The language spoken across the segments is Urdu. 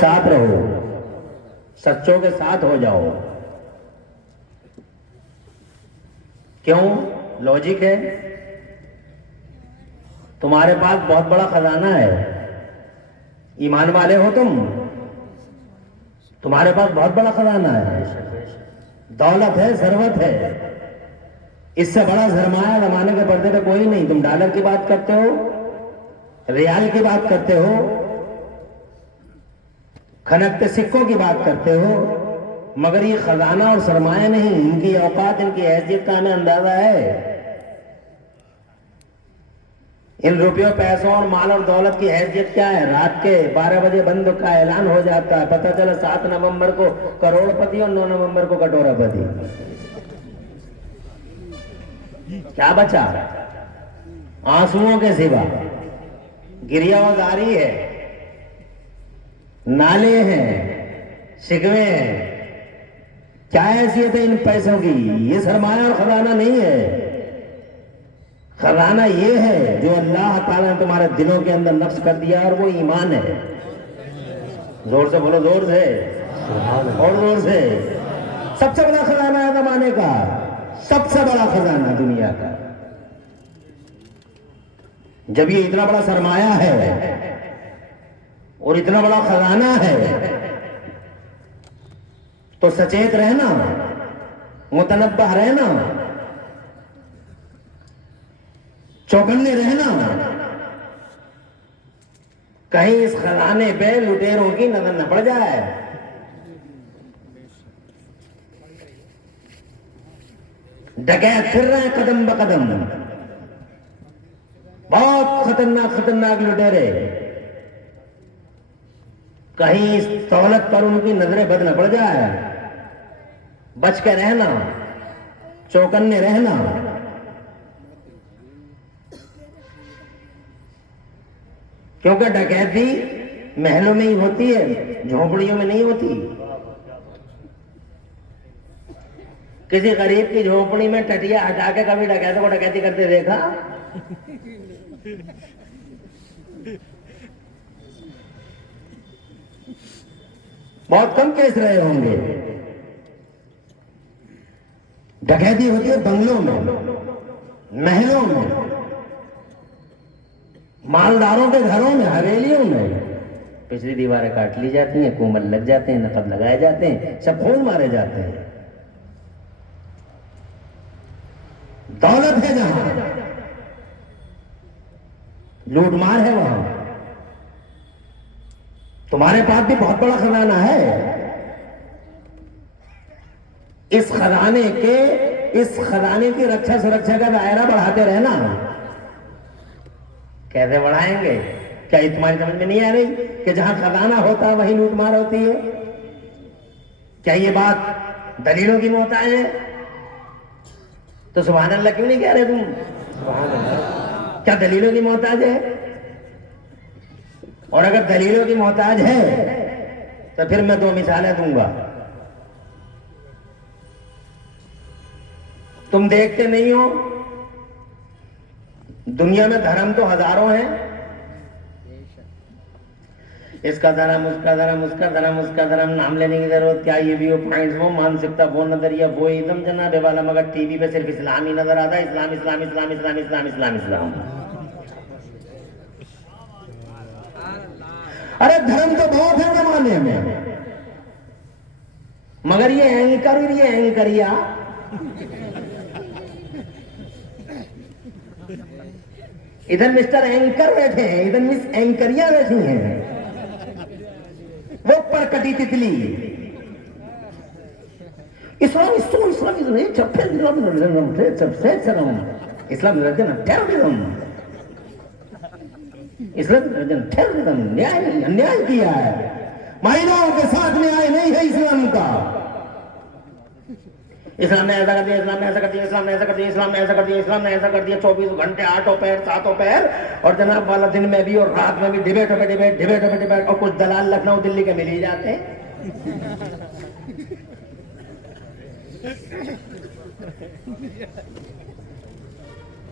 ساتھ رہو، سچوں کے ساتھ ہو جاؤ. کیوں؟ لوجک ہے. تمہارے پاس بہت بڑا خزانہ ہے. ایمان والے ہو تم، تمہارے پاس بہت بڑا خزانہ ہے، دولت ہے، ثروت ہے. اس سے بڑا سرمایہ زمانے کے پردے پہ کوئی نہیں. تم ڈالر کی بات کرتے ہو، ریال کی بات کرتے ہو، کھنکتے سکوں کی بات کرتے ہو، مگر یہ خزانہ اور سرمایہ نہیں. ان کی اوقات، ان کی حیثیت کا ہمیں اندازہ ہے. ان روپیوں، پیسوں اور مال اور دولت کی حیثیت کیا ہے؟ رات کے 12 بجے بند کا اعلان ہو جاتا ہے، پتہ چلا 7 نومبر کو کروڑ پتی اور 9 نومبر کو کٹورا پتی. کیا بچا؟ آنسوؤں کے سوا گریہ وزاری ہے، نالے ہیں، شکوے ہیں. کیا حیثیت ہے ان پیسوں کی؟ یہ سرمایہ اور خزانہ نہیں ہے. خزانہ یہ ہے جو اللہ تعالیٰ نے تمہارے دلوں کے اندر نقش کر دیا، اور وہ ایمان ہے. زور سے بولو، زور سے اور زور سے. سب سے بڑا خزانہ ہے زمانے کا، سب سے بڑا خزانہ دنیا کا. جب یہ اتنا بڑا سرمایہ ہے اور اتنا بڑا خزانہ ہے تو سچیت رہنا، متنبہ رہنا، چوکنے رہنا. کہیں اس خزانے پہ لٹیروں کی نظر نہ پڑ جائے. ڈکیت پھر رہے ہیں قدم بقدم، بہت خطرناک خطرناک لٹیرے. کہیں اس دولت پر ان کی نظریں بد نہ پڑ جائے. بچ کے رہنا، چوکنے رہنا. کیونکہ ڈکیتی محلوں میں ہی ہوتی ہے، جھونپڑیوں میں نہیں ہوتی. کسی غریب کی جھونپڑی میں ٹٹیا ہٹا کے کبھی ڈکیتوں کو ڈکیتی کرتے دیکھا؟ بہت کم کیس رہے ہوں گے. ڈکیتی ہوتی ہے بنگلوں میں، محلوں میں، مالداروں کے گھروں میں، حویلیوں میں. پچھلی دیواریں کاٹ لی جاتی ہیں، کومل لگ جاتے ہیں، نقب لگائے جاتے ہیں، سب خون مارے جاتے ہیں. دولت ہے جہاں، لوٹ مار ہے وہاں. تمہارے پاس بھی بہت بڑا خزانہ ہے. اس خزانے کی رکشا سرکشا کا دائرہ بڑھاتے رہنا. کیسے بڑھائیں گے؟ کیا یہ تمہاری سمجھ میں نہیں آ رہی کہ جہاں خزانہ ہوتا ہے وہیں لوٹ مار ہوتی ہے؟ کیا یہ بات دلیلوں کی محتاج ہے؟ تو سبحان اللہ کیوں نہیں کہہ رہے تم؟ سبحان اللہ. کیا دلیلوں کی محتاج ہے؟ اور اگر دلیلوں کی محتاج ہے تو پھر میں 2 مثالیں دوں گا. تم دیکھتے نہیں ہو دنیا میں دھرم تو ہزاروں ہیں. اس کا دھرم، اس کا دھرم، اس کا دھرم، اس کا دھرم، نام لینے کی ضرورت کیا؟ یہ ویو پوائنٹس، وہ مانسکتا، وہ نظریہ، وہ ازم جناب والا، مگر ٹی وی پہ صرف اسلام ہی نظر آتا ہے. اسلام اسلام اسلام اسلام اسلام اسلام اسلام. ارے دھرم تو بہت ہے زمانے میں، مگر یہ اینکر اور یہ اینکریا ادھر مسٹر اینکر بیٹھے ہیں، ادھر مس اینکریا بیٹھی ہیں. وہ پر کٹی تتلی. اسلام انیائے کیا ہے. مہیلاؤں کے ساتھ نیائے نہیں ہے اسلام کا. اسلام نے ایسا کر دیا، اسلام نے ایسا کر دیا، اسلام نے ایسا کر دیا، اسلام نے ایسا کر دیا، اسلام نے ایسا کر دیا. 24 گھنٹے 8 پہر 7 پہر، اور جناب والا دن میں بھی اور رات میں بھی ڈبیٹ پہ ڈبیٹ، ڈبیٹ پہ ڈبیٹ. اور کچھ دلال لکھنؤ دلی کے مل ہی جاتے ہیں.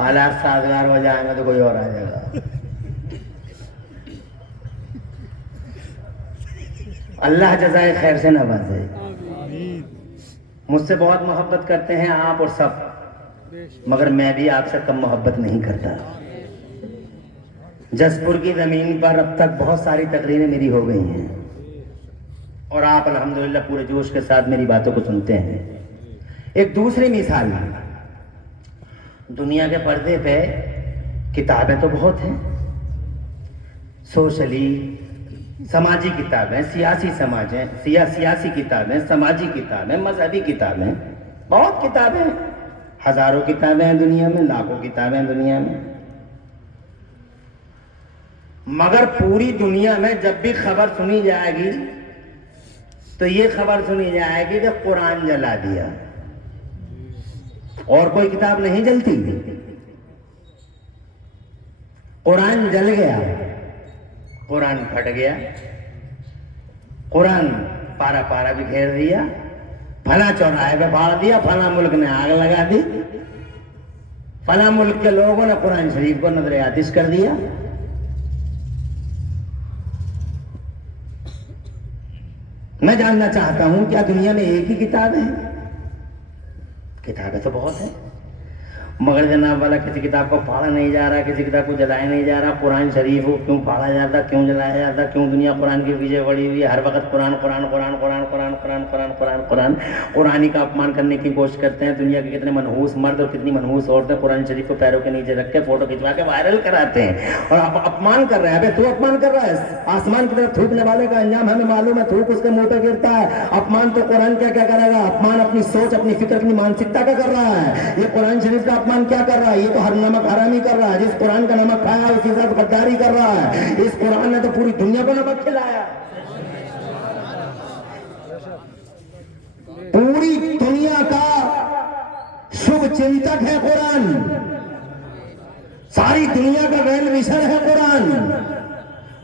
حالات سازگار ہو جائیں گے تو کوئی اور آ جائے گا. اللہ جزائے خیر سے نوازے. مجھ سے بہت محبت کرتے ہیں آپ اور سب, مگر میں بھی آپ سے کم محبت نہیں کرتا. جسپور کی زمین پر اب تک بہت ساری تقریریں میری ہو گئی ہیں اور آپ الحمدللہ پورے جوش کے ساتھ میری باتوں کو سنتے ہیں. ایک دوسری مثال, دنیا کے پردے پہ کتابیں تو بہت ہیں, سوشلی سماجی کتابیں, سیاسی کتابیں, سماجی کتابیں, مذہبی کتابیں, بہت کتابیں, ہزاروں کتابیں ہیں دنیا میں, لاکھوں کتابیں ہیں دنیا میں. مگر پوری دنیا میں جب بھی خبر سنی جائے گی تو یہ خبر سنی جائے گی کہ قرآن جلا دیا. اور کوئی کتاب نہیں جلتی, قرآن جل گیا, قرآن پھٹ گیا, قرآن پارا پارا بھی گھیر دیا, فلاں چوراہے پہ پھاڑ دیا, فلاں ملک نے آگ لگا دی, فلاں ملک کے لوگوں نے قرآن شریف کو نظر آتش کر دیا. میں جاننا چاہتا ہوں کیا دنیا میں ایک ہی کتاب ہے؟ کتابیں تو بہت ہیں, مگر جناب والا کسی کتاب کو پھاڑا نہیں جا رہا, کسی کتاب کو جلایا نہیں جا رہا. قرآن شریف کو کیوں پھاڑا جاتا, کیوں جلایا جاتا, کیوں دنیا قرآن کے پیچھے پڑی ہوئی ہے؟ ہر وقت قرآن قرآن قرآن قرآن قرآن قرآن قرآن قرآن قرآن قرآن کا اپمان کرنے کی کوشش کرتے ہیں. دنیا کے کتنے منحوس مرد اور کتنی منحوس عورتیں قرآن شریف کو پیروں کے نیچے رکھ کے فوٹو کھنچوا کے وائرل کراتے ہیں اور اپمان کر رہے ہیں. ابے تو اپمان کر رہا ہے, آسمان کی طرف تھوکنے والے کا انجام ہمیں معلوم ہے, تھوک اس کے منہ پہ گرتا ہے. اپمان تو قرآن کیا کیا کرے گا؟ اپمان اپنی سوچ, اپنی فکر, اپنی مانسکتا کا کر رہا ہے. یہ قرآن شریف کا اپمان کیا کر رہا ہے؟ یہ تو ہر نمک حرامی کر رہا ہے. جس قرآن کا نمک کھایا اس کے ساتھ غداری کر رہا ہے. اس قرآن نے تو پوری دنیا کو نمک کھلایا. پوری دنیا کا شبھ چنتک ہے قرآن, ساری دنیا کا ویل وشر ہے قرآن.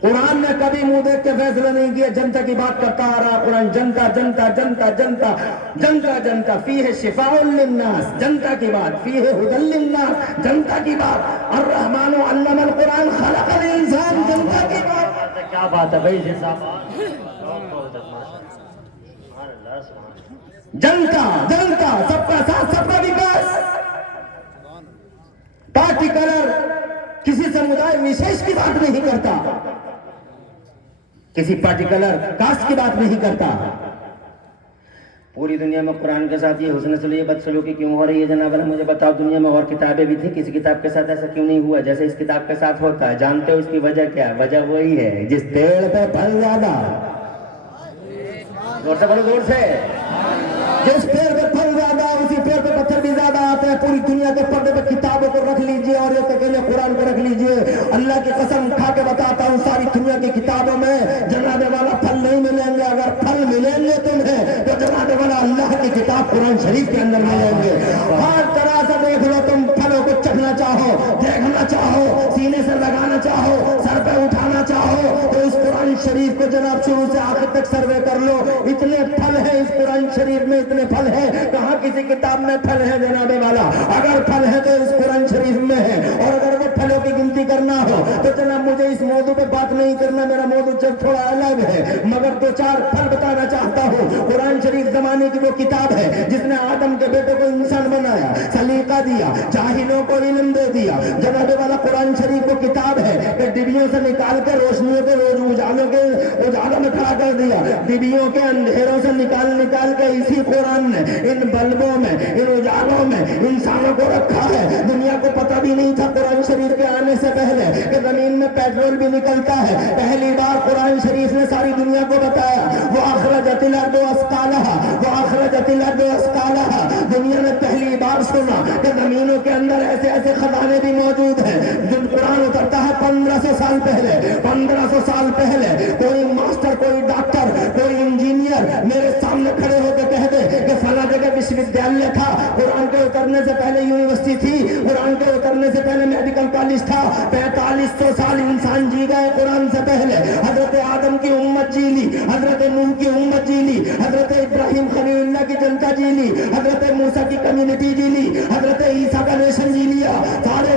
قرآن نے کبھی منہ دیکھ کے فیصلہ نہیں کیا, جنتا کی بات کرتا آ رہا قرآن. جنتا جنتا جنتا جنتا جنتا جنتا فیہ شفاء للناس, جنتا کی بات, فیہ ھدی للناس, جنتا کی بات. الرحمن علم القرآن خلق الانسان, جنتا کی بات. کیا بات ہے بھائی جنتا جنتا, سب کا ساتھ, سب کا وکاس. پارٹیکولر کسی سمودائے وشیش کی بات نہیں کرتا, کسی پارٹیکولر کاسٹ کی بات نہیں کرتا. پوری دنیا میں قرآن کے ساتھ یہ حسن سلوک بدسلوکی کیوں ہو رہی ہے جناب اللہ؟ مجھے بتاؤ. دنیا میں اور کتابیں بھی تھیں, کسی کتاب کے ساتھ ایسا کیوں نہیں ہوا جیسے اس کتاب کے ساتھ ہوتا ہے؟ جانتے ہو اس کی وجہ کیا ہے؟ وجہ وہی ہے, جس پیڑ پہ پھل زیادہ, زور سے بولو زور سے, جس پیڑ پہ پھل زیادہ اسی پیڑ پہ پتھر بھی زیادہ آتے ہیں. پوری دنیا کے پردے پہ کتابوں کو رکھ لیجئے اور یہ اکیلے قرآن کو رکھ لیجئے. اللہ کی قسم کھا کے بتاتا ہوں, ساری دنیا کی کتابوں میں جناب والا پھل نہیں ملیں گے. اگر پھل ملیں گے تمہیں تو جناب والا اللہ کی کتاب قرآن شریف کے اندر ملیں گے. ہر طرح سے دیکھ لو, تم پھلوں کو چکھنا چاہو, دیکھنا چاہو, سینے سے لگانا چاہو, سر پہ اٹھانا چاہو تو اس قرآن شریف کو جناب شروع سے آخر تک سروے کر لو. اتنے پھل ہیں اس قرآن شریف میں, اتنے پھل ہیں, کہاں کسی کتاب میں پھل ہے جناب والا؟ اگر پھل ہے تو اس قرآن شریف میں ہے. اور اگر وہ پھلوں کی گنتی کرنا ہو تو جناب مجھے اس موضوع پہ بات نہیں کرنا, میرا موضوع تھوڑا الگ ہے, مگر دو چار پھل بتانا چاہتا ہوں. قرآن شریف زمانے کی وہ کتاب ہے جس نے آدم کے بیٹے کو انسان بنایا, سلیقہ دیا, جاہلوں کو علم دے دیا. جناب والا قرآن شریف وہ کتاب ہے کہ ڈبیوں سے نکال کے روشنیوں کے اجالوں میں کھڑا کر دیا. ڈبیوں کے اندھیروں سے نکال کے اسی قرآن نے ان بلبوں میں, ان اجالوں میں انسانوں کو رکھا ہے. دنیا کو پتہ بھی نہیں تھا قرآن شریف کے آنے سے پہلے کہ زمین میں پیٹرول بھی نکلتا ہے. پہلی بار قرآن شریف نے ساری دنیا کو بتایا. وہ اخرجت الارض اثقالها, وہ اخرجت الارض اثقالها. دنیا نے پہلی بار سنا کہ زمینوں کے اندر ایسے ایسے خزانے بھی موجود ہیں. جن قرآن اترتا ہے 1500 سال پہلے, 1500 سال پہلے کوئی ماسٹر, کوئی ڈاکٹر, کوئی انجینئر میرے سامنے کھڑے ہو کے کہہ دے کہ فلاں جگہ وشودیالیہ تھا, قرآن کے اترنے سے پہلے یونیورسٹی تھی, قرآن کے اترنے سے پہلے میڈیکل کالج تھا. 4500 سال انسان جی گئے قرآن سے پہلے. حضرت آدم کی امت جی لی, حضرت نوح کی امت جی لی, حضرت ابراہیم خلیل اللہ کی جنتا جی لی, حضرت موسیٰ کی کمیونٹی جی لی, حضرت عیسیٰ کا نیشن جی لیا. سارے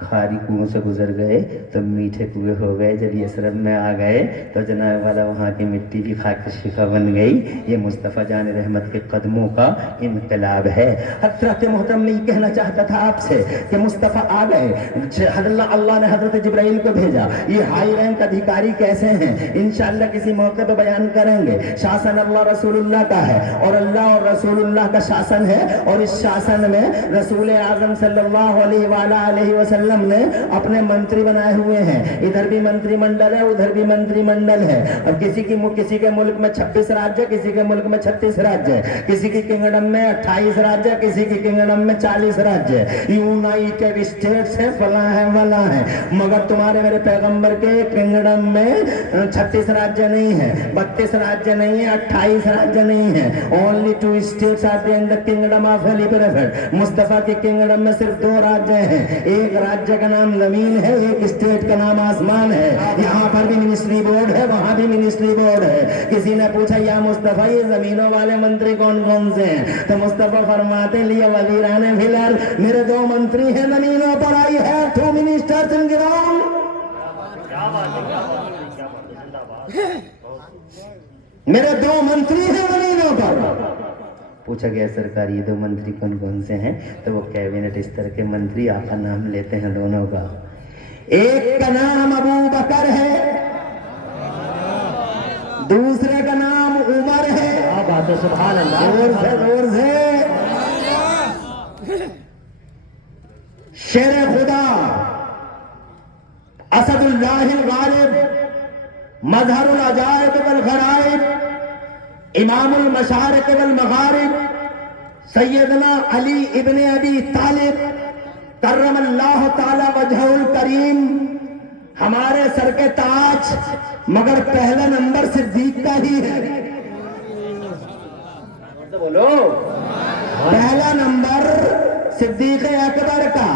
کھاری کنویں سے گزر گئے تو میٹھے کنویں ہو گئے، جب یثرب میں آ گئے تو جناب والا وہاں کی مٹی بھی خاک شفا بن گئی۔ یہ مصطفیٰ جان رحمت کے قدموں کا انقلاب ہے۔ حضرت محترم میں یہ کہنا چاہتا تھا آپ سے کہ مصطفیٰ آ گئے، اللہ نے حضرت جبرائیل کو بھیجا۔ یہ ہائی رینک ادھیکاری کیسے ہیں انشاءاللہ کسی موقع پہ بیان کریں گے۔ شاسن اللہ رسول اللہ کا ہے اور اللہ اور رسول اللہ کا شاسن ہے، اور اس شاسن میں رسول اعظم صلی اللہ علیہ وسلم نے اپنے منتری بنائے ہوئے ہیں۔ ادھر بھی منتری منڈل ہے، ادھر بھی منتری منڈل ہے۔ اب کسی کے ملک میں 26 راج ہے، کسی کے ملک میں 36 راج ہے، کسی کی کنگڈم میں 28 راج ہے، کسی کی کنگڈم میں 40 راج ہے۔ یونائٹڈ اسٹیٹس ہے، فلاں ہے ولاں ہے، مگر تمہارے میرے پیغمبر کے کنگڈم میں 36 راجیہ نہیں ہے، 32 راجیہ نہیں ہے، 28 راجیہ نہیں ہے۔ Only 2 states are there in the kingdom of Holy Prophet۔ مصطفیٰ کی کنگڈم میں صرف 2 راجیہ ہیں، ایک راجیہ کا نام زمین ہے، ایک اسٹیٹ کا نام آسمان ہے۔ یہاں پر بھی منسٹری بورڈ ہے، وہاں بھی منسٹری بورڈ ہے۔ کسی نے پوچھا یا مصطفیٰ یہ زمینوں والے منتری کون کون سے ہیں؟ تو مصطفیٰ فرماتے لیے وزیران فلر، میرے 2 منتری ہیں زمینوں پر، آئی ہے 2 ministers in ground۔ میرے 2 منتری ہیں زمینوں پر۔ پوچھا گیا سرکار یہ 2 منتری کون کون سے ہیں؟ تو وہ کیبنٹ استر کے منتری آقا نام لیتے ہیں دونوں کا۔ ایک کا نام ابو بکر ہے، دوسرے کا نام عمر ہے۔ بات ہے سبحان اللہ، زور سے شیر خدا اسد اللہ الغالب، مظہر العجائب والغرائب، امام المشارق والمغارب، سیدنا علی ابن ابی طالب کرم اللہ تعالی وجہہ الکریم، ہمارے سر کے تاج، مگر پہلا نمبر صدیق کا ہی ہے۔ بولو پہلا نمبر صدیق اکبر کا۔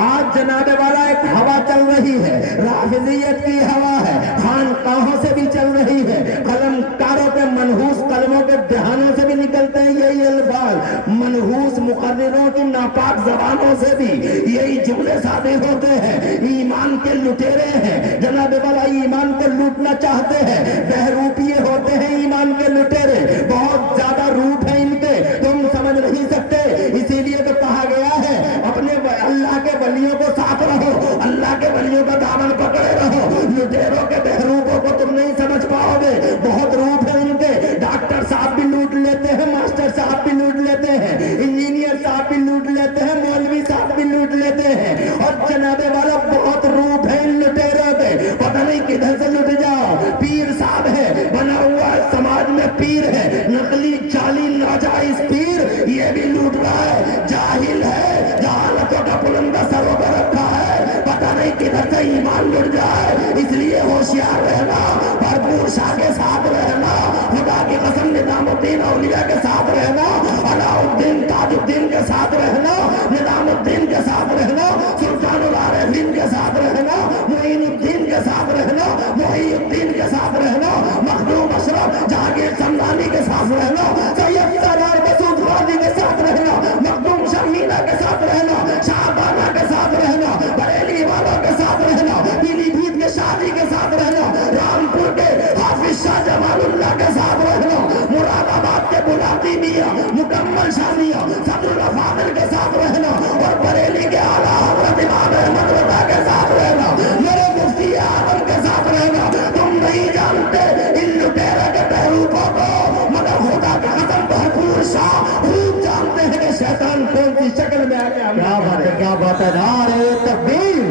آج جناب والا ایک ہوا چل رہی ہے، رافضیت کی ہوا ہے، خانقاہوں سے بھی چل رہی ہے، قلم کاروں کے منحوس قلموں کے دہانوں سے بھی نکلتے ہیں یہی الفاظ، منحوس مقرروں کی ناپاک زبانوں سے بھی یہی جملے صادر ہوتے ہیں۔ ایمان کے لٹیرے ہیں جناب والا، ایمان کو لوٹنا چاہتے ہیں، بہروپیے ہوتے ہیں ایمان کے لٹیرے، بہت زیادہ روٹ ہیں ان کے، تم سمجھ نہیں سکتے۔ اسی لیے تو کہا گیا ہے اپنے اللہ کے ولیوں کو ساتھ رہو، اللہ کے ولیوں کا دامن پکڑے رہو، لٹیروں کے بہروپوں کو تم نہیں سمجھ پاؤ گے، بہت روپ ہے ان کے۔ ڈاکٹر صاحب بھی لوٹ لیتے ہیں، ماسٹر صاحب بھی لوٹ لیتے ہیں، انجینئر صاحب بھی لوٹ لیتے ہیں، مولوی صاحب بھی لوٹ لیتے ہیں، اور جناب والا بہت روپ ہے ان لٹیروں کے، پتہ نہیں کدھر سے لٹ جاؤ۔ پیر صاحب ہے، بنا ہوا سماج میں پیر ہے، نقلی جعلی ناجائز پیر، یہ بھی لوٹ رہا ہے، جاہل ہے، جہالتوں کا بلندہ سروں پر رکھا ہے، پتہ نہیں کدھر سے ایمان لٹ جائے۔ اس لیے ہوشیار رہنا، بھرپور شاہ کے ساتھ رہنا، خدا کی قسم نظام الدین اولیاء کے ساتھ رہنا، علاء الدین تاج الدین کے ساتھ رہنا، نظام الدین کے ساتھ رہنا، سلطان العارفین کے ساتھ رہنا، معین الدین کے ساتھ رہنا، محی الدین کے ساتھ رہنا، مخدوم اشرف جہانگیر سمدانی کے ساتھ رہنا، سید سردار مسعود غازی کے ساتھ رہنا، مخدوم شرمیلہ کے ساتھ رہنا، شاہبانہ کے ساتھ رہنا، بریلی والوں کے ساتھ رہنا، پیلی بھیت کے شادی کے ساتھ رہنا، رامپور کے حافظ شاہ جمال اللہ کے ساتھ رہنا، مراد آباد کے بلاتی میاں مکمل شادیاں صدر الفاضل کے ساتھ رہنا، اور بریلی کے اعلیٰ حضرت امام احمد رضا کے ساتھ رہنا، میرے مفتی اعظم کے ساتھ رہنا۔ تم نہیں جانتے ان لٹیرے کے بہروپوں کو، مگر خدا کا قسم بھرپور شاہ خوب جانتے ہیں کہ شیطان کون سی شکل میں آ گیا۔ کیا بات ہے، کیا بات ہے، نعرہ تکبیر،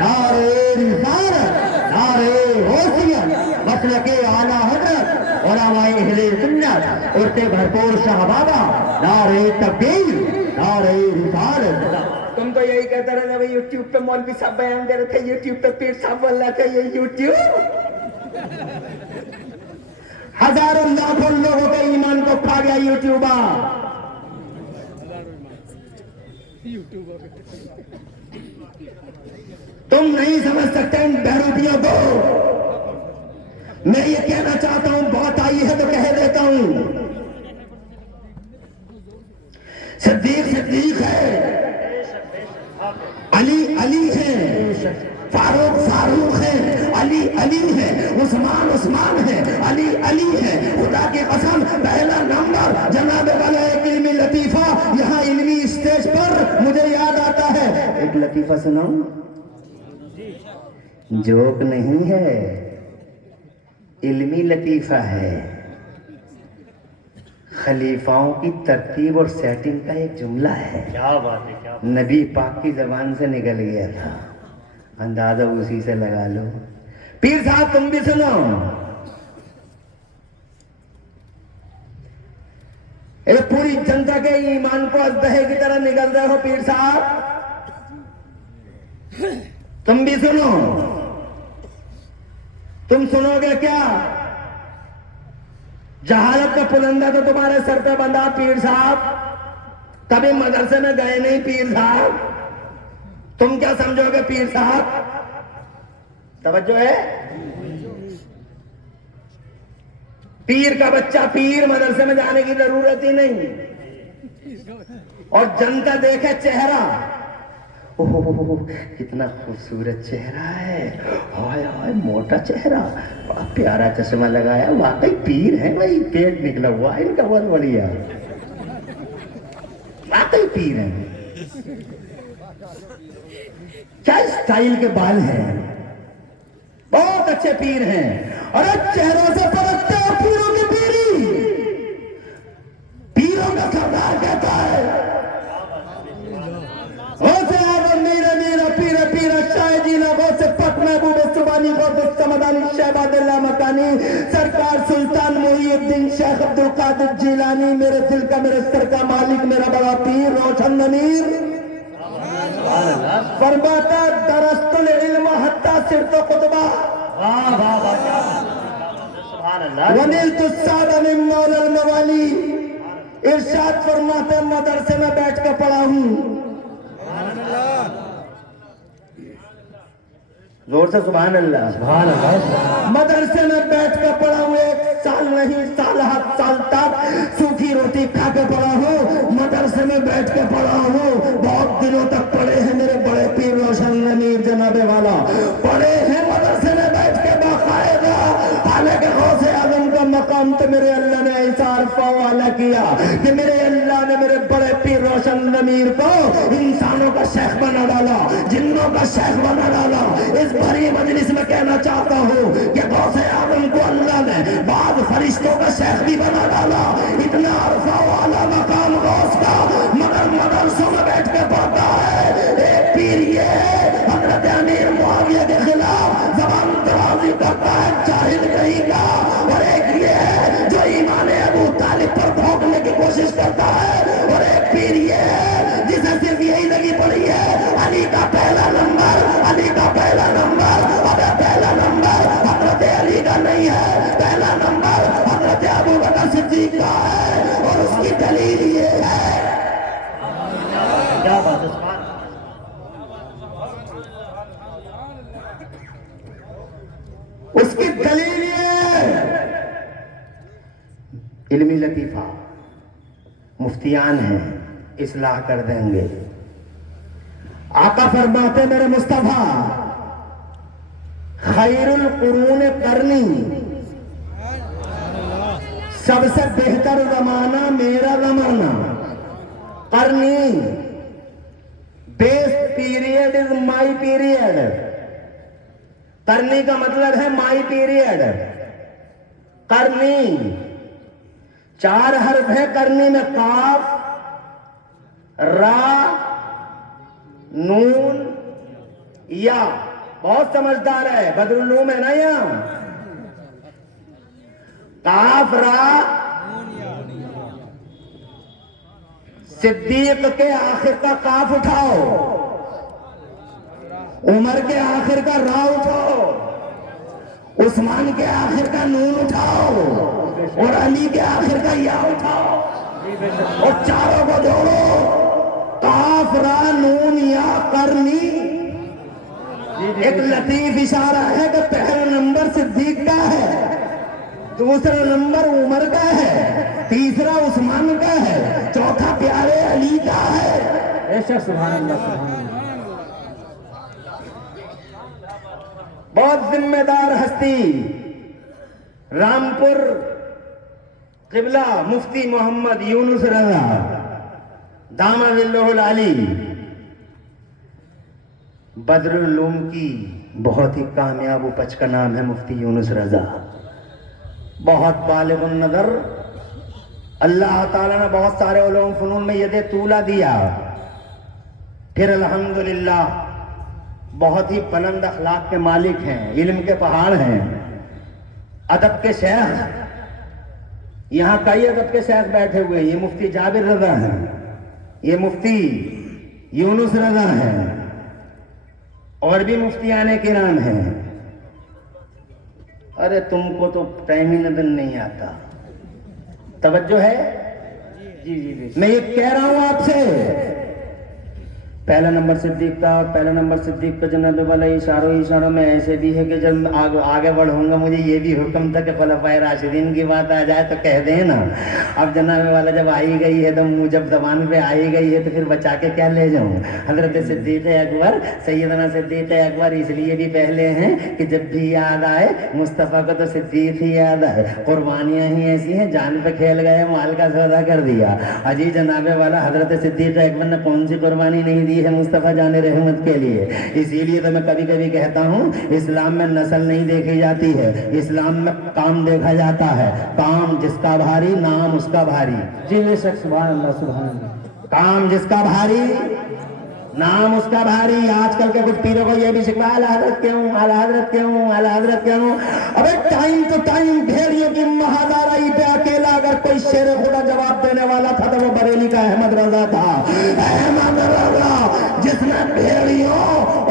نعرہ رسالت، نعرہ غوثیت، مسلک اعلیٰ حضرت علماء اہل سنت، اس سے بھرپور شاہ بابا، نعرہ تکبیر، نعرہ رسالت۔ تم تو یہی کہتے رہے بھائی یوٹیوب پہ مولوی صاحب بیان دے رہے تھے، یوٹیوب پہ پیر صاحب بول رہے تھے، یہ یوٹیوب ہزاروں لاکھوں لوگوں کے ایمان کو کھا گیا یوٹیوبر۔ تم نہیں سمجھ سکتے ان بہروپیوں کو۔ میں یہ کہنا چاہتا ہوں، بات آئی ہے تو کہہ دیتا ہوں، صدیق صدیق ہے، علی علی ہے، فاروق فاروق ہے، علی علی ہے، عثمان عثمان ہے، علی علی ہے. خدا کی قسم پہلا نمبر جناب والا ایک علمی لطیفہ یہاں علمی اسٹیج پر مجھے یاد آتا ہے. ایک لطیفہ سناؤں؟ جوک نہیں ہے، علمی لطیفہ ہے. خلیفاؤں کی ترتیب اور سیٹنگ کا ایک جملہ ہے. کیا بات ہے، کیا نبی پاک کی زبان سے نکل گیا تھا، اندازہ اسی سے لگا لو. پیر صاحب تم بھی سنو. اے پوری جنتا کے ایمان کو اژدہے کی طرح نکل رہے ہو پیر صاحب، تم بھی سنو. تم سنو گے کیا؟ جہالت کا پلندہ تو تمہارے سر پہ بندھا پیر صاحب. کبھی مدرسے میں گئے نہیں پیر صاحب، تم کیا سمجھو گے پیر صاحب؟ توجہ ہے؟ پیر کا بچہ پیر، مدرسے میں جانے کی ضرورت ہی نہیں. اور جنتا دیکھے چہرہ، اوہ کتنا خوبصورت چہرہ ہے، ہائے ہائے موٹا چہرہ، بڑا پیارا چشمہ لگایا، واقعی پیر ہے بھائی، پیٹ نکلا ہوا ان کا بہت بڑھیا، واقعی پیر ہیں. کیا اسٹائل کے بال ہیں، بہت اچھے پیر ہیں. اور چہروں سے پرکھتے ہیں پیروں کی پیری. پیروں کا سردار کہتا ہے غوث اعظم میرا میرا پیر پیر شاہ جینا غوث پاک محبوب سبحانی غوث سمدانی شہباد اللہ مکانی سرکار سلطان محی الدین شیخ عبد القادر جیلانی میرے دل کا میرے سر کا مالک میرا بڑا پیر روشن ضمیر فرماتا درست العلم حتی صرت قطبہ ونلت السعد من مولا الموالی. ارشاد فرماتے مدرسے میں بیٹھ کے پڑھا ہوں. زور سے سبحان اللہ. سبحان اللہ. مدرسے میں بیٹھ کے پڑھا ہوں، 1 سال نہیں سال 7 سال تک سوکھی روٹی کھا کے پڑھا ہوں. مدرسے میں بیٹھ کے پڑھا ہوں، بہت دنوں تک پڑھے ہیں میرے بڑے پیر روشن ضمیر جناب والا، پڑھے ہیں مدرسے میں بیٹھ کے باقاعدہ. حالانکہ غوث اعظم کا مقام تو میرے اللہ نے ایسا عرفہ والا کیا کہ میرے اللہ نے میرے بڑے پیر روشن ضمیر کو انسانوں کا شیخ بنا ڈالا، جنوں کا شیخ بنا ڈالا. اس بھری مجلس میں کہنا چاہتا ہوں کہ غوث اعظم کو اللہ نے بعض فرشتوں کا شیخ بھی بنا ڈالا. اتنا عرفہ والا مقام غوث کا، مگر مدرسوں میں بیٹھ کے پڑھتا ہے. ایک پیر یہ ہے حضرت امیر معاویہ کے خلاف زبان درازی کرتا ہے جاہل کہیں کا، اور ایک یہ ہے جو ایمان ابو طالب پر بھونکنے کی کوشش کرتا ہے، اور ایک پیر یہ ہے جسے صرف یہی لگی پڑی ہے علی کا پہلا نمبر، علی کا پہلا نمبر. اب پہلا نمبر حضرت علی کا نہیں ہے، پہلا نمبر حضرت ابو بکر صدیق کا ہے. اور اس کی دلیل یہ ہے، کیا بات ہے، سبحان اللہ. اس کی دلیل یہ ہے، علمی لطیفہ مفتیان ہیں، اصلاح کر دیں گے. آقا فرماتے میرے مصطفیٰ خیر القرون قرنی، سب سے بہتر زمانہ میرا زمانہ. قرنی best period is my period. قرنی کا مطلب ہے مائی پیریڈ. قرنی 4 حرف ہے قرنی میں، قاف را نون یا. بہت سمجھدار ہے، بدر العلوم ہے نا یہاں. قاف را صدیق کے آخر کا قاف اٹھاؤ، عمر کے آخر کا را اٹھاؤ، عثمان کے آخر کا نون اٹھاؤ، اور علی کے آخر کا یا اٹھاؤ، اور چاروں کو جوڑو. قاف را نون یا قرنی. ایک لطیف اشارہ ہے کہ پہلا نمبر صدیق کا ہے، دوسرا نمبر عمر کا ہے، تیسرا عثمان کا ہے، چوتھا پیارے علی کا ہے. ایسا سبحان اللہ، سبحان اللہ. بہت ذمہ دار ہستی، رامپور قبلہ مفتی محمد یونس رضا داماد اللہ العلی، بدر العلوم کی بہت ہی کامیاب اپج کا نام ہے مفتی یونس رضا، بہت بالغ النظر، اللہ تعالیٰ نے بہت سارے علوم فنون میں ید طولہ دیا، پھر الحمدللہ بہت ہی بلند اخلاق کے مالک ہیں، علم کے پہاڑ ہیں، ادب کے شیخ، یہاں کئی ادب کے شیخ بیٹھے ہوئے، یہ مفتی جابر رضا ہیں، یہ مفتی یونس رضا ہیں، اور بھی مفتیان کرام ہیں۔ ارے تم کو تو ٹائم ہی نظر نہیں آتا، توجہ ہے؟ میں یہ کہہ رہا ہوں آپ سے، پہلا نمبر صدیق کا، پہلا نمبر صدیق کا جناب والا اشاروں میں ایسے بھی ہے کہ جب آگے بڑھوں گا مجھے یہ بھی حکم تھا کہ خلفائے راشدین کی بات آ جائے تو کہہ دیں نا، اب جناب والا جب آئی گئی ہے تو منہ جب زبان پہ آئی گئی ہے تو پھر بچا کے کیا لے جاؤں۔ حضرت صدیق اکبر، سیدنا صدیق اکبر اس لیے بھی پہلے ہیں کہ جب بھی یاد آئے مصطفیٰ کو تو صدیق ہی یاد آئے، قربانیاں ہی ایسی ہیں، جان پہ کھیل گئے، مال کا سودا کر دیا۔ اجی جناب والا حضرت صدیق اکبر نے کون سی قربانی نہیں دی ہے مصطفیٰ جان رحمت کے لیے؟ اسی لیے تو میں کبھی کبھی کہتا ہوں اسلام میں نسل نہیں دیکھی جاتی ہے، اسلام میں کام دیکھا جاتا ہے، کام جس کا بھاری نام اس کا بھاری۔ جی بے شک، سبحان اللہ سبحان اللہ۔ کام جس کا بھاری نام اس کا بھاری۔ آج کل کے کچھ پیروں کو یہ بھی شکوا، اعلیٰ حضرت کیوں، اعلیٰ حضرت کیوں، اعلیٰ حضرت کیوں؟ ابے ٹائم تو ٹائم بھیڑیوں کی مہادارائی پہ اکیلا اگر کوئی شیر خدا جواب دینے والا تھا تو وہ بریلی کا احمد رضا تھا۔ احمد رضا جس نے بھیڑیوں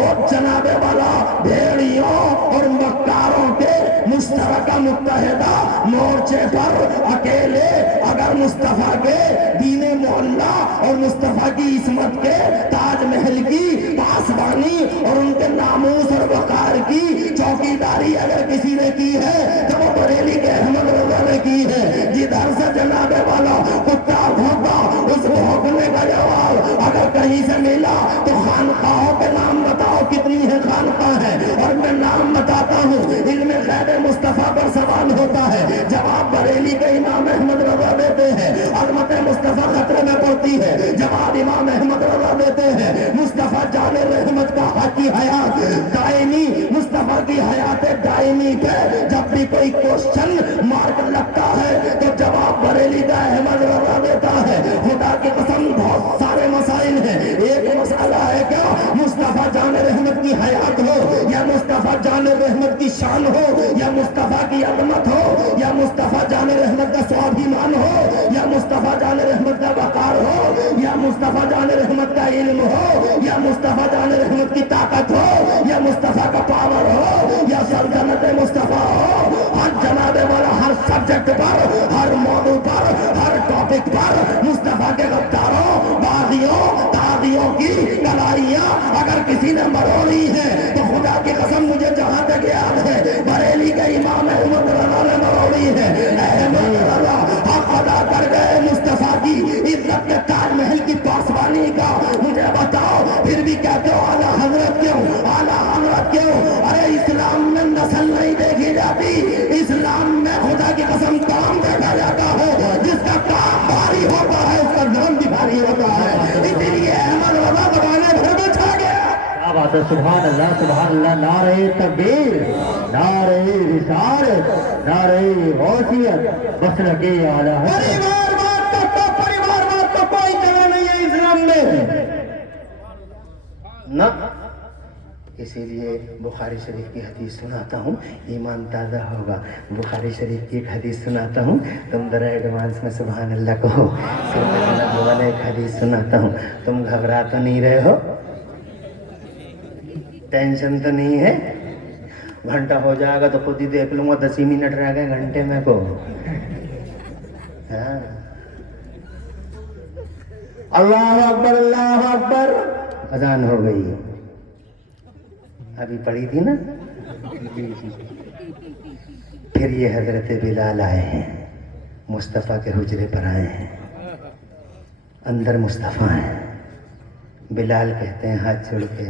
اور جناب والا بھیڑیوں اور مکاروں کے مشترکہ متحدہ مورچے پر اکیلے اگر مصطفیٰ کے دین محلہ اور مصطفیٰ کی عصمت کے تاج محل کی پاسبانی اور ان کے ناموس اور وقار کی چوکیداری اگر کسی نے کی ہے تو وہ بریلی کے احمد رضا نے کی ہے۔ جدھر سے جناب والا کتا بھونکا اس بھونکنے کا جواب اگر کہیں سے ملا تو خانقاہوں کے نام بتاؤ کتنی ہے خانقاہ ہے، اور میں نام بتاتا ہوں، علم غیب مصطفیٰ پر سوال ہوتا ہے، جواب بریلی کے امام احمد رضا دیتے ہیں، عظمت مصطفیٰ خطرے میں پڑتی ہے، جواب امام احمد رضا دیتے ہیں، مصطفیٰ جان رحمت کا حق کی حیات دائمی، مصطفیٰ کی حیات دائمی پہ جب بھی کوئی کوشچن مارک لگتا ہے تو جواب بریلی کا احمد رضا دیتا ہے۔ خدا کی قسم بہت سارے مسائل ہیں، ایک مسئلہ ہے کیا مصطفیٰ جان رحمت کی حیات ہو یا مصطفیٰ جان رحمت کی شان ہو یا مصطفیٰ کی عظمت ہو یا مصطفیٰ جان رحمت کا سوابھیمان ہو یا مصطفیٰ جان رحمت کا وقار ہو یا مصطفیٰ جان رحمت کا علم ہو یا مصطفیٰ جان رحمت کی طاقت ہو یا مصطفیٰ کا پاور ہو یا سلطنت مصطفیٰ ہو، ہر جناب والا ہر سبجیکٹ پر، ہر موضوع پر، ہر ٹاپک پر مصطفیٰ کے غداروں، باغیوں، تاغیوں کی کلاریاں اگر کسی نے مروڑی ہے تو خدا کی قسم مجھے جہاں تک یاد ہے بریلی کے امام احمد رضا نے مروڑی ہے۔ احمد رضا حق ادا کر گئے مصطفیٰ کی عزت کے تاج محل کی پاسبانی کا۔ مجھے بتاؤ پھر بھی کہتے ہو اعلیٰ حضرت کیوں، اعلیٰ حضرت کیوں؟ ارے اسلام میں نسل نہیں دیکھی جاتی، اسلام میں خدا کی قسم کام دیکھا جاتا ہے، جس کا کام بھاری ہوتا ہے اس کا نام بھی بھاری ہوتا ہے، اسی لیے احمد رضا زمانے بھر میں چھا گیا۔ کیا بات ہے، سبحان اللہ سبحان اللہ۔ نعرہ تکبیر، نعرہ رسالت، نعرہ غوثیت، مسلک اعلیٰ حضرت۔ پریوار بات کا کوئی جگہ نہیں ہے اسلام میں نہ، اسی لیے بخاری شریف کی حدیث سناتا ہوں، ایمان تازہ ہوگا۔ بخاری شریف کی ایک حدیث سناتا ہوں، تم ذرا ایڈوانس میں سبحان اللہ کہو۔ ایک حدیث سناتا ہوں، تم گھبرا تو نہیں رہے ہو، ٹینشن تو نہیں ہے؟ گھنٹہ ہو جائے گا تو خود ہی دیکھ لوں گا، 10 ہی منٹ رہ گئے گھنٹے میں کو۔ ہاں، اللہ اکبر اللہ اکبر، اذان ہو گئی، ابھی پڑھی تھی نا۔ پھر یہ حضرت بلال آئے ہیں، مصطفیٰ کے حجرے پر آئے ہیں، اندر مصطفیٰ ہیں۔ بلال کہتے ہیں ہاتھ چھوڑ کے،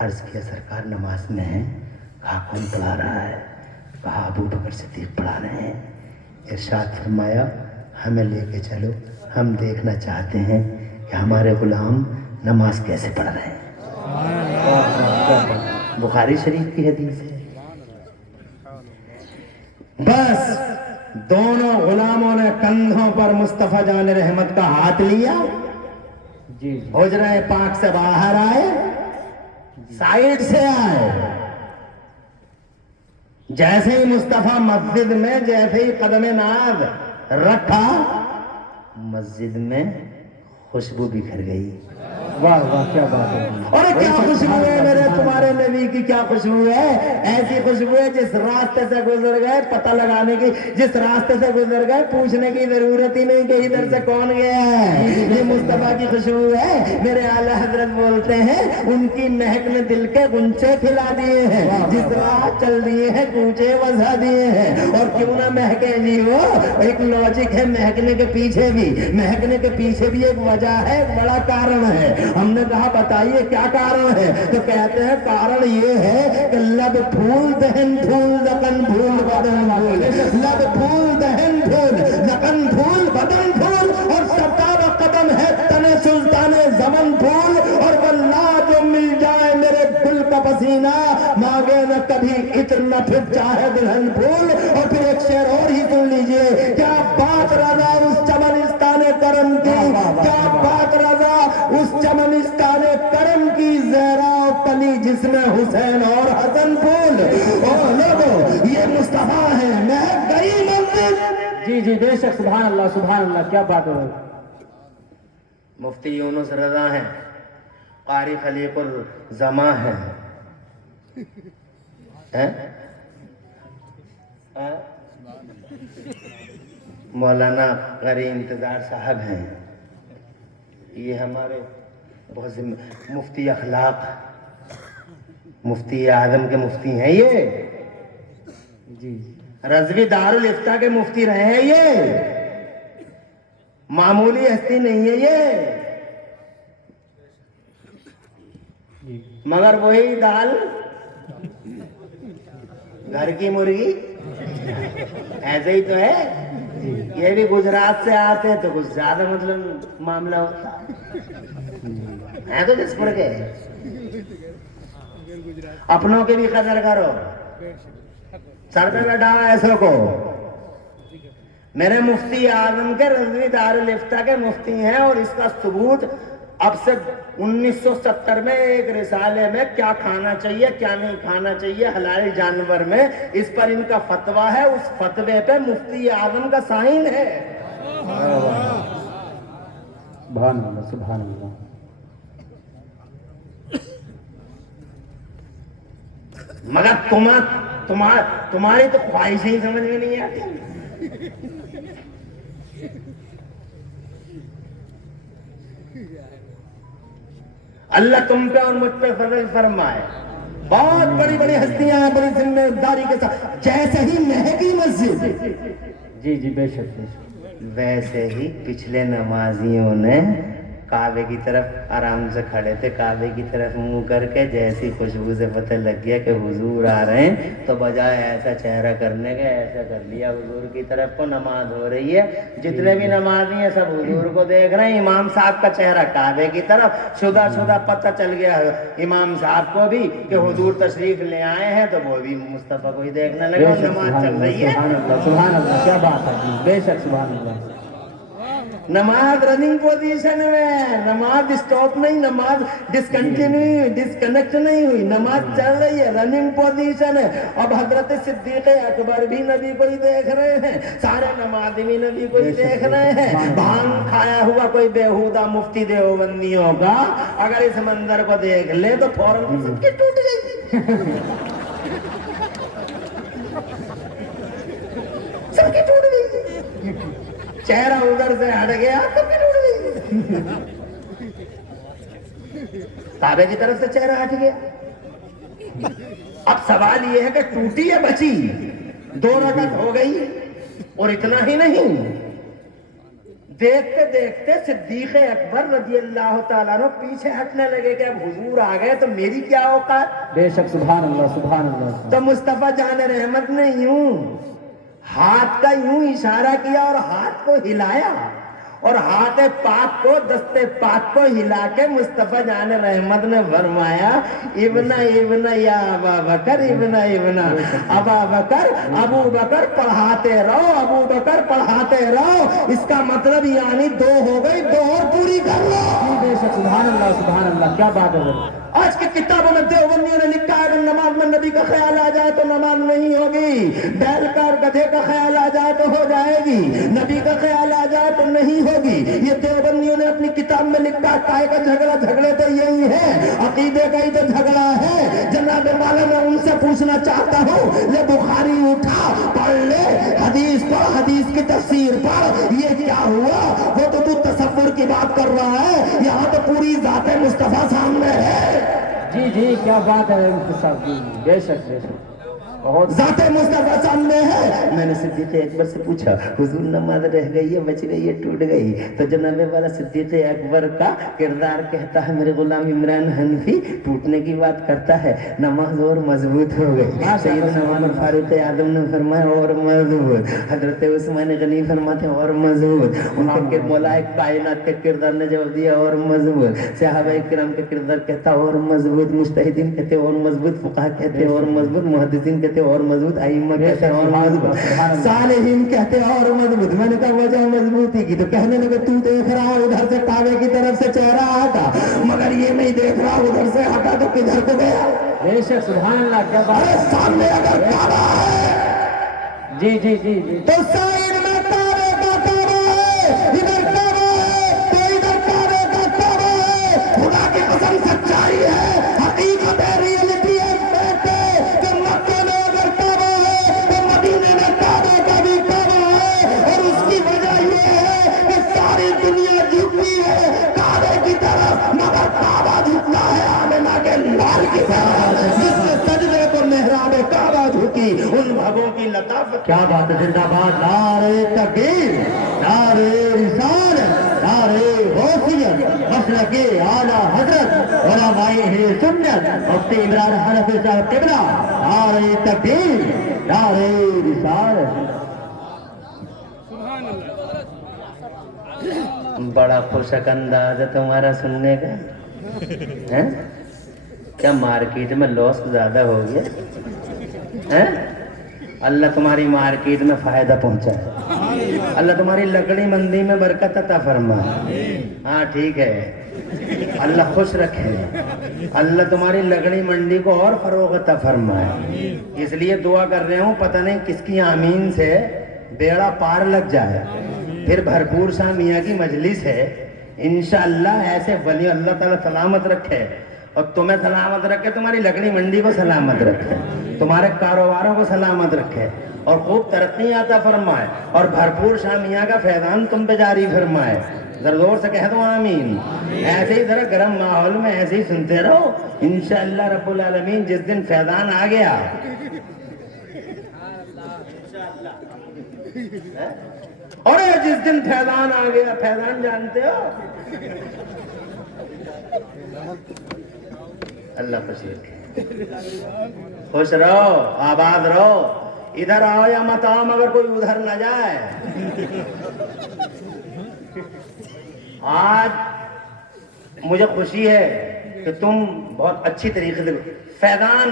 عرض کیا سرکار نماز میں ہیں. کہا کون پڑھا رہا ہے؟ کہا ابو بکر صدیق پڑھا رہے ہیں. ارشاد فرمایا ہمیں لے کے چلو، ہم دیکھنا چاہتے ہیں کہ ہمارے غلام نماز کیسے پڑھ رہے ہیں. بخاری شریف کی حدیث ہے. بس دونوں غلاموں نے کندھوں پر مصطفیٰ جان رحمت کا ہاتھ لیا، حجرہ پاک سے باہر آئے، سائیڈ سے آئے. جیسے ہی مصطفیٰ مسجد میں جیسے ہی قدم ناز رکھا، مسجد میں خوشبو بکھر گئی. واہ واہ کیا بات ہے. اور کیا خوشبو ہے میرے تمہارے نبی کی، کیا خوشبو ہے. ایسی خوشبو ہے جس راستے سے گزر گئے پتہ لگانے کی، جس راستے سے گزر گئے پوچھنے کی ضرورت ہی نہیں کہ ادھر سے کون گیا ہے. یہ مصطفیٰ کی خوشبو ہے. میرے اعلیٰ حضرت بولتے ہیں ان کی مہک نے دل کے غنچے کھلا دیے ہیں، جس راہ چل دیے ہیں کوچے وسع دیے ہیں. اور کیوں نہ مہکے جی، وہ ایک لاجک ہے مہکنے کے پیچھے بھی. مہکنے کے پیچھے بھی ایک وجہ ہے، ایک بڑا کارن ہے. ہم نے کہا بتائیے کیا کارن ہے؟ تو کہتے ہیں کارن یہ ہے کہ لب پھول دہن پھول زکن پھول بدن پھول، لب پھول دہن پھول زکن پھول بدن پھول، اور سرکار قدم ہے تن سلطان زمن پھول. اور واللہ جو مل جائے میرے گل کا پسینہ مانگے نہ کبھی عطر نہ پھر چاہے دلہن پھول. اور پھر ایک شعر اور ہی سن لیجئے. کیا بات رضا اس چمنستان کرم کی، کیا بات رضا اس چمنستان کرم کی، زہرا کلی جس میں حسین اور حسن پھول. اور لوگوں یہ مصطفیٰ ہے، مہک گئی مسجد. جی جی بے شک. سبحان اللہ سبحان اللہ کیا بات ہے. مفتی یونس رضا ہیں، قاری خلیق الزما ہیں، مولانا غری انتظار صاحب ہیں. یہ ہمارے بہت مفتی اخلاق، مفتی اعظم کے مفتی ہیں. یہ جی رضوی دارالفتہ کے مفتی رہے ہیں. یہ معمولی ہستی نہیں ہے یہ، مگر وہی دال گھر کی مرغی ایسے ہی تو ہے. یہ بھی گجرات سے آتے تو کچھ زیادہ مطلب معاملہ ہوتا ہے تو جس پر کے اپنوں کی بھی قدر کرو. سر پہ بیٹھا ایسوں کو. میرے مفتی اعظم کے رضوی دارالفتہ کے مفتی ہیں، اور اس کا ثبوت اب سے 1970 میں ایک رسالے میں کیا کھانا چاہیے کیا نہیں کھانا چاہیے حلال جانور میں، اس پر ان کا فتویٰ ہے. اس فتوے پہ مفتی اعظم کا سائن ہے. سبحان اللہ سبحان اللہ. مگر تمہاری تو خواہشیں ہی سمجھ میں نہیں آتی. اللہ تم پہ اور مجھ پہ فضل فرمائے. بہت بڑی بڑی ہستیاں ہیں بڑی ذمہ داری کے ساتھ. جیسے ہی مہکی مسجد، جی جی بے شک بے شک. ویسے ہی پچھلے نمازیوں نے کعبے کی طرف آرام سے کھڑے تھے، کعبے کی طرف منہ کر کے جیسی خوشبو سے پتہ لگ گیا کہ حضور آ رہے ہیں تو بجائے ایسا چہرہ کرنے کے ایسا کر لیا حضور کی طرف کو. نماز ہو رہی ہے، جتنے بھی نمازی ہیں سب حضور کو دیکھ رہے ہیں. امام صاحب کا چہرہ کعبے کی طرف، شدہ پتہ چل گیا امام صاحب کو بھی کہ حضور تشریف لے آئے ہیں، تو وہ بھی مصطفیٰ کو ہی دیکھنے لگے اور نماز چل رہی ہے. سبحان اللہ سبحان اللہ کیا بات ہے. بے شک سبحان اللہ. نماز رننگ پوزیشن میں، نماز اسٹاپ نہیں، نماز ڈسکنیکٹ نہیں ہوئی، نماز چل رہی ہے، رننگ پوزیشن ہے. اب حضرت صدیق اکبر بھی نبی کو ہی دیکھ رہے ہیں، سارے نمازی بھی نبی کو ہی دیکھ رہے ہیں. بھانگ کھایا ہوا کوئی بیہودہ مفتی دیوبندیوں کا اگر اس منظر کو دیکھ لے تو فوراً سب کی ٹوٹ گئی، سب کی ٹوٹ گئی. چہرہ ادھر سے ہٹ گیا تو پھر اڑ گئی. کعبے کی طرف سے چہرہ ہٹ گیا. اب سوال یہ ہے کہ ٹوٹی ہے بچی، 2 رکعت ہو گئی. اور اتنا ہی نہیں، دیکھتے دیکھتے صدیق اکبر رضی اللہ تعالیٰ عنہ پیچھے ہٹنے لگے کہ اب حضور آ گئے تو میری کیا اوقات. بے شک سبحان اللہ سبحان اللہ. تو مصطفیٰ جان رحمت نے یوں ہاتھ کا یوں اشارہ کیا اور ہاتھ کو ہلایا اور ہاتھ پاک کو دستے پاک کو ہلا کے مصطفیٰ جان رحمت نے فرمایا ابن یا ابا بکر ابن ابا بکر ابو بکر پڑھاتے رہو. اس کا مطلب یعنی 2 ہو گئی 2 اور پوری کر لو. بے شک سبحان اللہ کیا بات ہے. آج کی کتابوں میں دیوبندیوں نے لکھا ہے اگر نماز میں نبی کا خیال آ جائے تو نماز نہیں ہوگی, بیل کا اور گدھے کا خیال آ جائے تو ہو جائے گی, نبی کا خیال آ جائے تو نہیں ہوگی. یہ دیوبندیوں نے اپنی کتاب میں لکھا ہے. کائے کا جھگڑے تو یہی ہے, عقیدے کا ہی تو جھگڑا ہے. جناب والا میں ان سے پوچھنا چاہتا ہوں, یہ بخاری اٹھا پڑھ لے, حدیث پڑھ, حدیث کی تفسیر پڑھ. یہ کیا ہوا؟ وہ تو تصور کی بات کر رہا ہے, یہاں تو پوری ذات مصطفیٰ سامنے ہے. جی کیا بات ہے صاحب جی. بے شک بہت ذات مصطفیٰ سامنے ہے. میں نے صدیق اکبر سے پوچھا حضور نماز رہ گئی ہے, بچ گئی ہے, ٹوٹ گئی, تو جناب والا صدیق اکبر کا کردار کہتا ہے میرے غلام عمران حنفی ٹوٹنے کی بات کرتا ہے, نماز اور مضبوط ہو گئی. سیدنا عمر فاروق اعظم نے فرمایا اور مضبوط, حضرت عثمان غنی فرماتے اور مضبوط, ان کے ملائک کائنات کے کردار نے جواب دیا اور مضبوط, صحابہ کرام کے کردار کہتا اور مضبوط, مجتہدین کہتے اور مضبوط, فقہاء کہتے اور مضبوط, محدثین کہتے اور مضبوط, ائمہ کہتے اور مضبوط, صالحین کہتے اور مضبوط. میں نے کہا وجہ مضبوطی کی, تو کہنے لگے تو دیکھ رہا ادھر سے کعبے کی طرف سے چہرہ ہٹا, مگر یہ نہیں دیکھ رہا ادھر سے ہٹا تو کدھر کو گیا. بے شک سبحان اللہ کیا بات ہے. سامنے اگر کعبہ ہے جی تو سائن میں کعبے کا کعبہ ہے, ادھر کعبہ ہے تو ادھر کعبے کا کعبہ ہے. خدا کی قسم سچائی ہے, حقیقت ہے, ریئلٹی ہے. جس نے سجدے کو محراب کعبہ جھکی, ان بھگوں کی لطافت. کیا بات ہے. زندہ باد. نعرہ تکبیر, نعرہ رسالت, نعرہ غوثیت, مسلک اعلیٰ حضرت علماء سنت مفتی عمران حنفی صاحب قبلہ. نعرہ تکبیر, نعرہ رسالت. بڑا خوشک انداز ہے تمہارا سننے کا. کیا مارکیٹ میں لاس زیادہ ہو گیا؟ اللہ تمہاری مارکیٹ میں فائدہ پہنچائے, اللہ تمہاری لکڑی مندی میں برکت عطا فرمائے. ہاں ٹھیک ہے, اللہ خوش رکھے, اللہ تمہاری لکڑی منڈی کو اور فروغ عطا فرمائے. اس لیے دعا کر رہے ہوں, پتہ نہیں کس کی آمین سے بیڑا پار لگ جائے. پھر بھرپور شاہ میاں کی مجلس ہے, انشاءاللہ ایسے ولی اللہ تعالیٰ سلامت رکھے, اور تمہیں سلامت رکھے, تمہاری لکڑی منڈی کو سلامت رکھے, تمہارے کاروباروں کو سلامت رکھے, اور خوب ترقی عطا فرمائے, اور بھرپور شاہ میاں کا فیضان تم پہ جاری فرمائے. ذرا زور سے کہہ دو آمین. ایسے ہی ذرا گرم ماحول میں ایسے ہی سنتے رہو, انشاءاللہ رب العالمین جس دن فیضان آ گیا, اور جس دن فیضان آ گیا, فیضان جانتے ہو, اللہ خوش رکھے, خوش رہو, آباد رہو. ادھر آؤ یا مت آؤ, مگر کوئی ادھر نہ جائے. آج مجھے خوشی ہے کہ تم بہت اچھی طریقے سے فیضان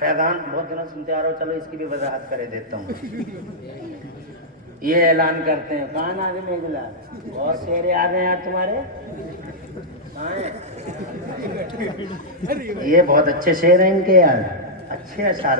بہت دنوں سنتے آ رہے ہو. چلو اس کی بھی وضاحت کرے دیتا ہوں. یہ اعلان کرتے ہیں, کہاں آگے میگلا اور شعر آ گئے یار تمہارے. یہ بہت اچھے شعر ہیں ان کے یار, اچھے اشعار.